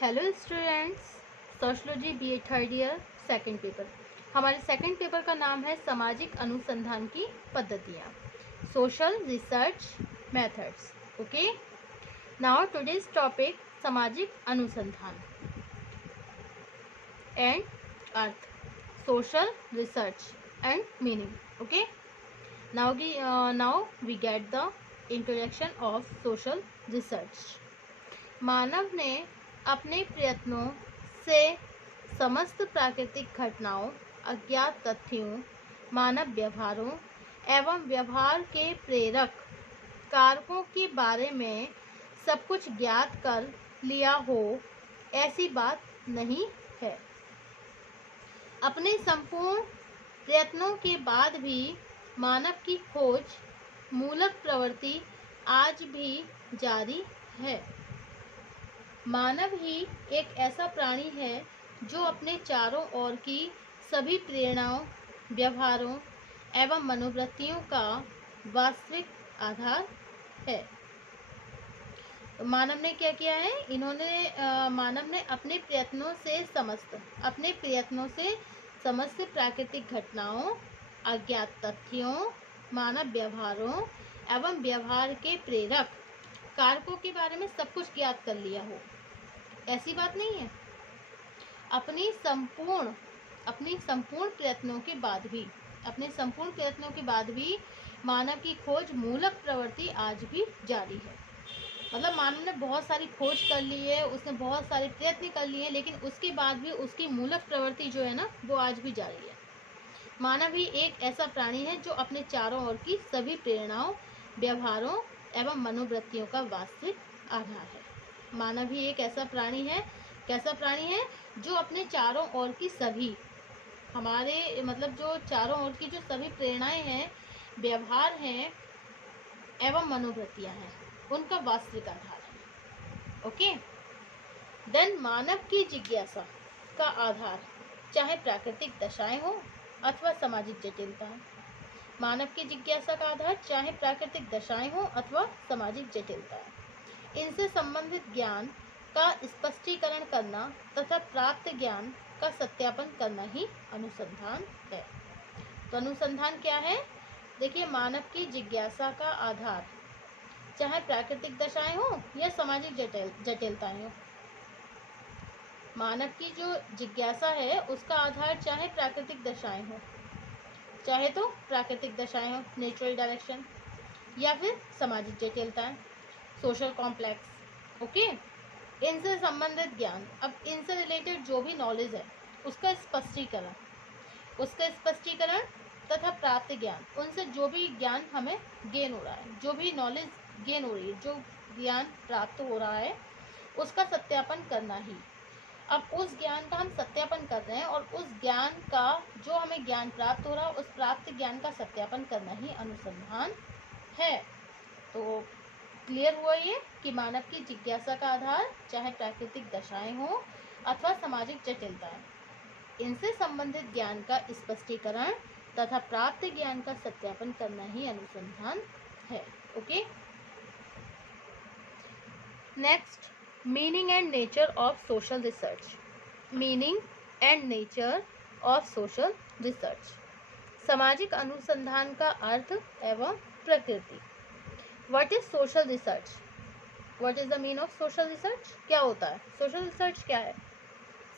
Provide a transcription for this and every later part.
Hello students, sociology BA third year second paper. हमारे second paper का नाम है सामाजिक अनुसंधान की पद्धतियाँ, social research methods. Okay, now today's topic सामाजिक अनुसंधान एंड अर्थ, social research and meaning. Okay, now we get the introduction of social research. मानव ने अपने प्रयत्नों से समस्त प्राकृतिक घटनाओं, अज्ञात तथ्यों, मानव व्यवहारों एवं व्यवहार के प्रेरक कारकों के बारे में सब कुछ ज्ञात कर लिया हो, ऐसी बात नहीं है। अपने संपूर्ण प्रयत्नों के बाद भी मानव की खोज मूलक प्रवृत्ति आज भी जारी है। मानव ही एक ऐसा प्राणी है जो अपने चारों ओर की सभी प्रेरणाओं, व्यवहारों एवं मनोवृत्तियों का वास्तविक आधार है। मानव ने क्या किया है? मानव ने अपने प्रयत्नों से समस्त प्राकृतिक घटनाओं, अज्ञात तथ्यों, मानव व्यवहारों एवं व्यवहार के प्रेरक कारकों के बारे में सब कुछ ज्ञात कर लिया हो, ऐसी बात नहीं है। अपने संपूर्ण प्रयत्नों के बाद भी मानव की खोज मूलक प्रवृत्ति आज भी जारी है। मतलब मानव ने बहुत सारी खोज कर ली है, उसने बहुत सारे प्रयत्न कर लिए, लेकिन उसके बाद भी उसकी मूलक प्रवृत्ति जो है ना, वो आज भी जारी है। मानव ही एक ऐसा प्राणी है जो अपने चारों ओर की सभी प्रेरणाओं, व्यवहारों एवं मनोवृत्तियों का वास्तविक आधार है। मानव ही एक ऐसा प्राणी है, कैसा प्राणी है? जो अपने चारों ओर की सभी जो चारों ओर की जो सभी प्रेरणाएं हैं, व्यवहार हैं एवं मनोवृत्तियां हैं, उनका वास्तविक आधार है। ओके, देन मानव की जिज्ञासा का आधार चाहे प्राकृतिक दशाएं हो अथवा सामाजिक जटिलताएं। मानव की जिज्ञासा का आधार चाहे प्राकृतिक दशाएं हो अथवा सामाजिक जटिलताएं। इनसे संबंधित ज्ञान का स्पष्टीकरण करना तथा प्राप्त ज्ञान का सत्यापन करना ही अनुसंधान है। तो अनुसंधान क्या है? देखिए, मानव की जिज्ञासा का आधार चाहे प्राकृतिक दशाएं हो या सामाजिक जटिलताएं हो। मानव की जो जिज्ञासा है उसका आधार चाहे प्राकृतिक दशाएं हो, चाहे तो प्राकृतिक दशाएं हो, नेचुरल डायरेक्शन, या फिर सामाजिक जटिलताएं, सोशल कॉम्प्लेक्स। ओके, इनसे संबंधित ज्ञान, अब इनसे रिलेटेड जो भी नॉलेज है उसका स्पष्टीकरण तथा प्राप्त ज्ञान, उनसे जो भी ज्ञान हमें गेन हो रहा है, जो भी नॉलेज गेन हो रही है, जो ज्ञान प्राप्त हो रहा है, उसका सत्यापन करना ही। अब उस ज्ञान का हम सत्यापन कर रहे हैं और उस ज्ञान का जो हमें ज्ञान प्राप्त हो रहा है, उस प्राप्त ज्ञान का सत्यापन करना ही अनुसंधान है। तो क्लियर हुआ ये कि मानव की जिज्ञासा का आधार चाहे प्राकृतिक दशाएं हो अथवा सामाजिक जटिलताएं, इनसे संबंधित ज्ञान का स्पष्टीकरण तथा प्राप्त ज्ञान का सत्यापन करना ही अनुसंधान है। Okay, next, meaning and nature of social research. Meaning and nature of social research, सामाजिक अनुसंधान का अर्थ एवं प्रकृति। What is social research? What is the mean of social research? क्या होता है सोशल रिसर्च? क्या है?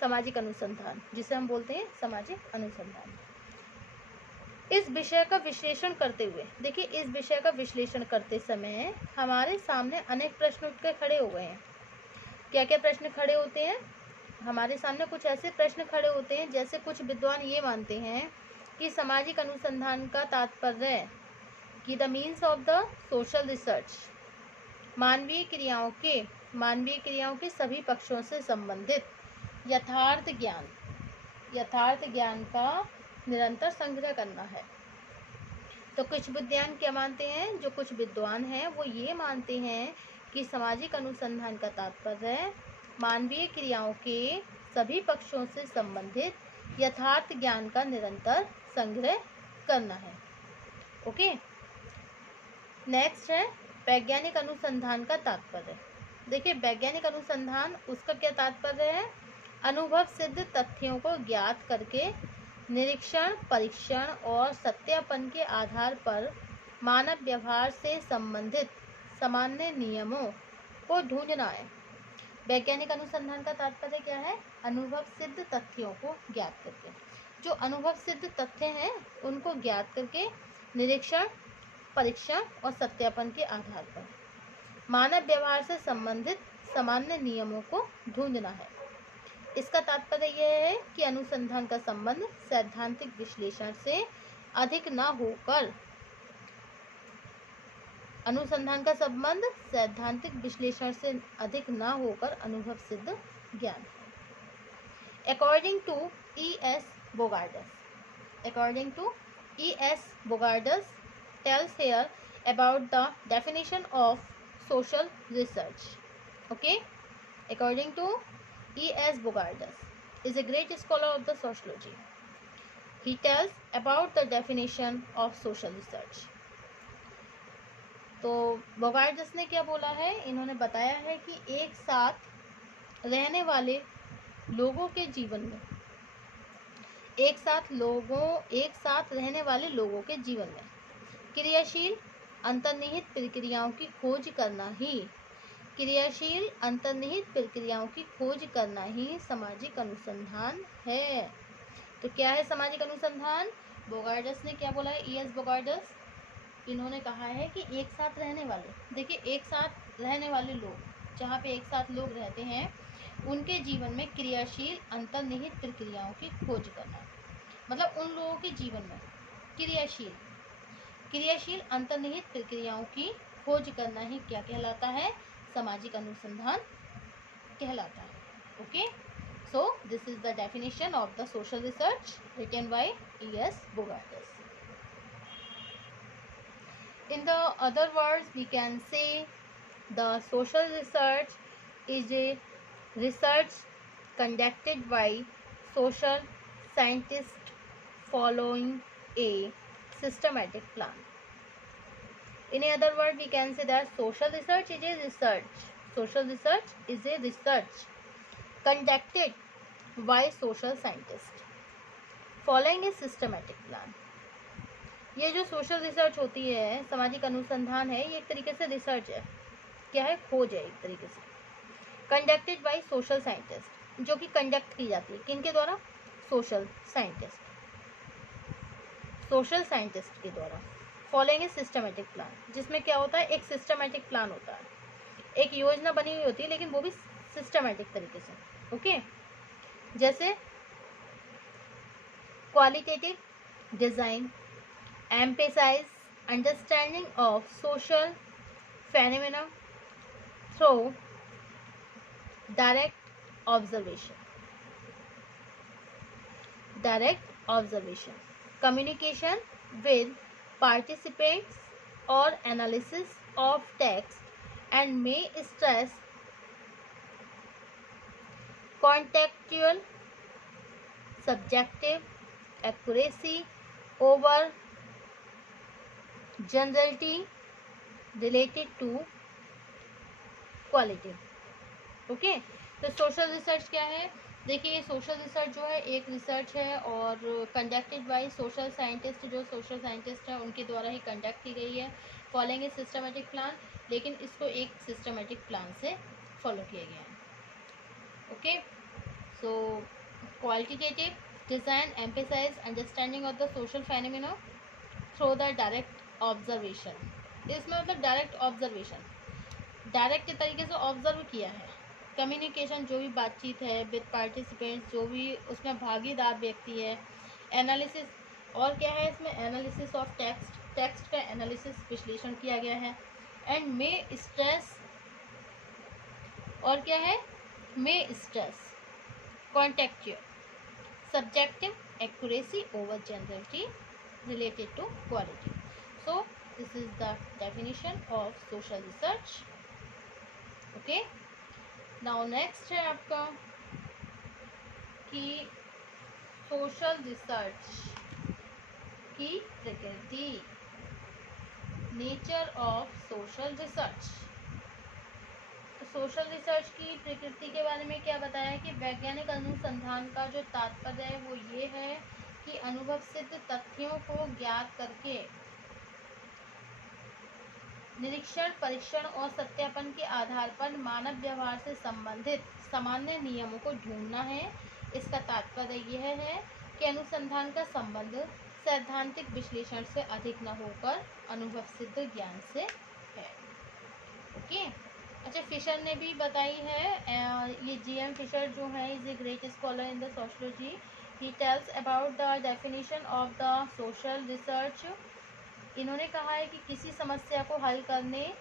सामाजिक अनुसंधान, जिसे हम बोलते हैं सामाजिक अनुसंधान। इस विषय का विश्लेषण करते हुए, देखिए, इस विषय का विश्लेषण करते समय हमारे सामने अनेक प्रश्न उठ कर खड़े हो गए हैं। क्या क्या प्रश्न खड़े होते हैं हमारे सामने? कुछ ऐसे प्रश्न खड़े होते हैं जैसे कुछ विद्वान ये मानते हैं कि सामाजिक अनुसंधान का तात्पर्य कि the means of the social research मानवीय क्रियाओं के सभी पक्षों से संबंधित यथार्थ ज्ञान का निरंतर संग्रह करना है। तो कुछ विद्वान क्या मानते हैं? जो कुछ विद्वान हैं वो ये मानते हैं कि सामाजिक अनुसंधान का तात्पर्य मानवीय क्रियाओं के सभी पक्षों से संबंधित यथार्थ ज्ञान का निरंतर संग्रह करना है। ओके, नेक्स्ट है वैज्ञानिक अनुसंधान का तात्पर्य। देखिए वैज्ञानिक अनुसंधान, उसका क्या तात्पर्य है? अनुभव सिद्ध तथ्यों को ज्ञात करके निरीक्षण, परीक्षण और सत्यापन के आधार पर मानव व्यवहार से संबंधित सामान्य नियमों को ढूंढना है। वैज्ञानिक अनुसंधान का तात्पर्य क्या है? अनुभव सिद्ध तथ्यों को ज्ञात करके, जो अनुभव सिद्ध तथ्य हैं उनको ज्ञात करके निरीक्षण, परीक्षण और सत्यापन के आधार पर मानव व्यवहार से संबंधित सामान्य नियमों को ढूंढना है। इसका तात्पर्य यह है कि अनुसंधान का संबंध सैद्धांतिक विश्लेषण से अधिक न होकर अनुभव सिद्ध ज्ञान है। According to E.S. Bogardus tells here about the definition of social research. Okay, according to E.S. Bogardus is a great scholar of the sociology. He tells about the definition of social research. तो Bogardus ने क्या बोला है? इन्होंने बताया है कि एक साथ रहने वाले लोगों के जीवन में क्रियाशील अंतर्निहित प्रक्रियाओं की खोज करना ही सामाजिक अनुसंधान है। तो क्या है सामाजिक अनुसंधान? बोगार्डस ने क्या बोला है? E.S. बोगार्डस, इन्होंने कहा है कि एक साथ रहने वाले, देखिए एक साथ रहने वाले लोग, जहाँ पे एक साथ लोग रहते हैं उनके जीवन में क्रियाशील अंतर्निहित प्रक्रियाओं की खोज करना, मतलब उन लोगों के जीवन में क्रियाशील अंतर्निहित प्रक्रियाओं की खोज करना ही क्या कहलाता है? सामाजिक अनुसंधान कहलाता है। Okay, so this is the definition of the social research written by E.S. Bogardus. In the other words, we can say the social research is a research conducted by social scientists following a systematic plan. In other words, we can say that social research is a research conducted by social scientists following a systematic plan. ये जो social research होती है, सामाजिक अनुसंधान है, ये एक तरीके से रिसर्च है। क्या है? खोज है एक तरीके से। कंडक्टेड बाय सोशल साइंटिस्ट, जो कि कंडक्ट की जाती है किनके द्वारा? सोशल साइंटिस्ट के द्वारा। फॉलोइंग ए सिस्टमेटिक प्लान, जिसमें क्या होता है? एक सिस्टमेटिक प्लान होता है, एक योजना बनी हुई होती है, लेकिन वो भी सिस्टमेटिक तरीके से। ओके, जैसे qualitative design emphasize understanding of social phenomena through direct observation, communication with participants or analysis of text, and may stress contextual subjective accuracy over generality related to quality. Okay, तो social research क्या है? देखिए social research जो है एक research है और conducted by social scientist, जो सोशल साइंटिस्ट हैं उनके द्वारा ही कंडक्ट की गई है फॉलोइंग ए सिस्टमेटिक प्लान, लेकिन इसको एक सिस्टमेटिक प्लान से फॉलो किया गया है। Okay, so qualitative design emphasize understanding of the social phenomena through the direct observation. इसमें मतलब डायरेक्ट ऑब्जर्वेशन, डायरेक्ट तरीके से ऑब्जर्व किया है। कम्युनिकेशन, जो भी बातचीत है विद पार्टिसिपेंट्स, जो भी उसमें भागीदार व्यक्ति है। एनालिसिस, और क्या है इसमें? एनालिसिस ऑफ टेक्स्ट का एनालिसिस, विश्लेषण किया गया है। एंड मे स्ट्रेस, और क्या है? May stress contextual subjective accuracy over generality related to quality. So this is the definition of social research. Okay, now next है आपका कि सोशल रिसर्च की प्रकृति, नेचर ऑफ सोशल रिसर्च। तो सोशल रिसर्च की प्रकृति के बारे में क्या बताया कि वैज्ञानिक अनुसंधान का जो तात्पर्य है वो ये है कि अनुभव सिद्ध तथ्यों को ज्ञात करके निरीक्षण, परीक्षण और सत्यापन के आधार पर मानव व्यवहार से संबंधित सामान्य नियमों को ढूंढना है। इसका तात्पर्य यह है कि अनुसंधान का संबंध सैद्धांतिक विश्लेषण से अधिक न होकर अनुभव सिद्ध ज्ञान से है। ओके, अच्छा, फिशर ने भी बताई है, ये जीएम फिशर जो है is a great scholar in the sociology. He tells about the definition of the social research. इन्होंने कहा है कि किसी समस्या को हल करने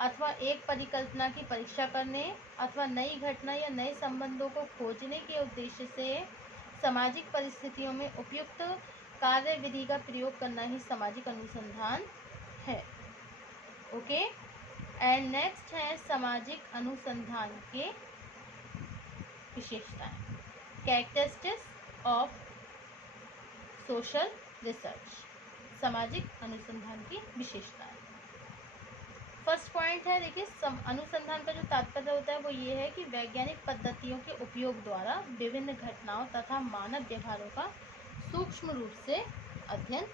अथवा एक परिकल्पना की परीक्षा करने अथवा नई घटना या नए संबंधों को खोजने के उद्देश्य से सामाजिक परिस्थितियों में उपयुक्त कार्य विधि का प्रयोग करना ही सामाजिक अनुसंधान है। ओके, एंड नेक्स्ट है सामाजिक अनुसंधान के विशेषताएं, कैरेक्टरिस्टिक्स ऑफ सोशल रिसर्च, सामाजिक अनुसंधान की विशेषताएं। फर्स्ट पॉइंट है, देखिए, अनुसंधान का जो तात्पर्य होता है वो ये है कि वैज्ञानिक पद्धतियों के उपयोग द्वारा विभिन्न घटनाओं तथा मानव व्यवहारों का सूक्ष्म रूप से अध्ययन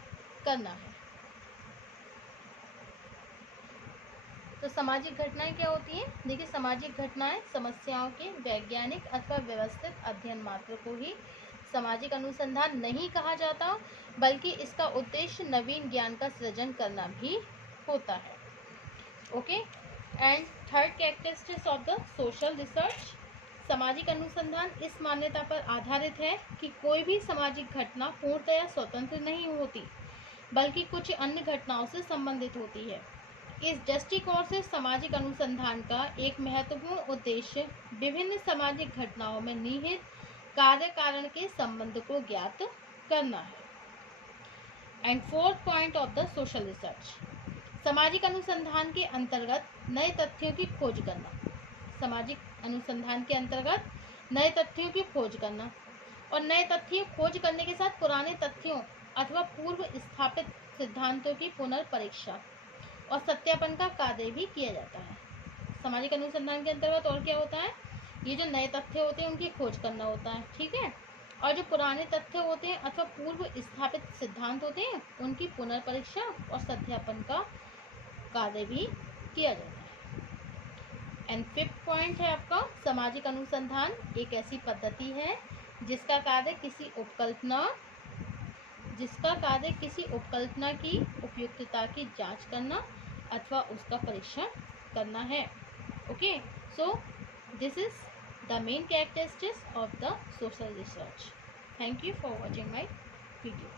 करना है। तो सामाजिक घटनाएं क्या होती हैं? देखिए, सामाजिक घटनाएं समस्याओं के वैज्ञानिक अथवा व्यवस्थित अध्ययन मात्र को ही सामाजिक अनुसंधान नहीं कहा जाता, बल्कि इसका उद्देश्य नवीन ज्ञान का सृजन करना भी होता है। Okay, and third characteristics of the social research, सामाजिक अनुसंधान इस मान्यता पर आधारित है कि कोई भी सामाजिक घटना पूर्णतया स्वतंत्र नहीं होती, बल्कि कुछ अन्य घटनाओं से संबंधित होती है। इस दृष्टिकोण से सामाजिक अनुसंधान का एक महत्वपूर्ण उद्देश्य विभिन्न सामाजिक घटनाओं में निहित कार्य कारण के संबंध को ज्ञात करना है। And fourth point of the social research, सामाजिक अनुसंधान के अंतर्गत नए तथ्यों की खोज करना। सामाजिक अनुसंधान के अंतर्गत नए तथ्यों की खोज करना और नए तथ्य खोज करने के साथ पुराने तथ्यों अथवा पूर्व स्थापित सिद्धांतों की पुनर्परीक्षा और सत्यापन का कार्य भी किया जाता है। सामाजिक अनुसंधान के अंतर्गत और क्या होता है? ये जो नए तथ्य होते हैं उनकी खोज करना होता है, ठीक है, और जो पुराने तथ्य होते हैं अथवा पूर्व स्थापित सिद्धांत होते हैं उनकी पुनर्परीक्षा और सत्यापन का कार्य भी किया जाता है। एंड फिफ्थ पॉइंट है आपका, सामाजिक अनुसंधान एक ऐसी पद्धति है जिसका कार्य किसी उपकल्पना की उपयुक्तता की जांच करना अथवा उसका परीक्षण करना है। Okay, so this is the main characteristics of the social research. Thank you for watching my video.